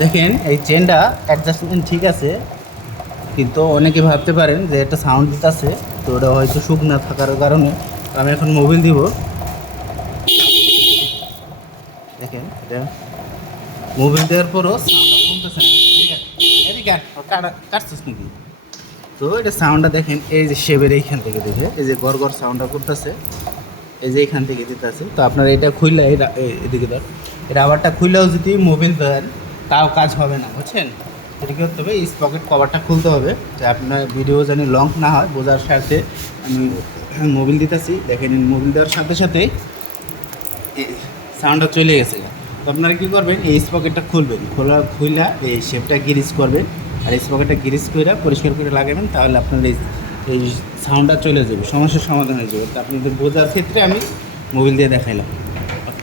দেখেন, এই চেনটা অ্যাডজাস্টমেন্ট ঠিক আছে, কিন্তু অনেকে ভাবতে পারেন যে এটা সাউন্ড দিতেছে, তো ওটা হয়তো শুকনা থাকার কারণে আমি এখন মোবিল দিব। দেখেন, এটা মোবিল দেওয়ার পরও কমতেছে না। তো এটা সাউন্ডটা দেখেন, এই যে শেবের এইখান থেকে দেখে, এই যে গড় গড় সাউন্ডটা করতেছে, এই যে এইখান থেকে দিতেছে। তো আপনার এটা খুললে এদিকে ধর, এটা আবারটা খুললেও যদি মোবিল দেন তাও কাজ হবে না, বুঝছেন? এটা কী করতে হবে? এই পকেট কভারটা খুলতে হবে, যে আপনার ভিডিও যেন লং না হয়, বোঝার সাথে আমি মোবিল দিতেছি দেখেন মোবিল দেওয়ার সাথে সাথে সাউন্ডটা চলে গেছে। তো আপনারা কী করবেন, এই স্পকেটটা খুলবেন। খোলা খুইলা এই শেপটা গিরিজ করবেন, আর এই স্পকেটটা গিরিজ করে পরিষ্কার করে লাগাবেন, তাহলে আপনার এই এই সাউন্ডটা চলে যাবে, সমস্যার সমাধান হয়ে যাবে। তো আপনাদের বোঝার ক্ষেত্রে আমি মোবিল দিয়ে দেখাইলাম।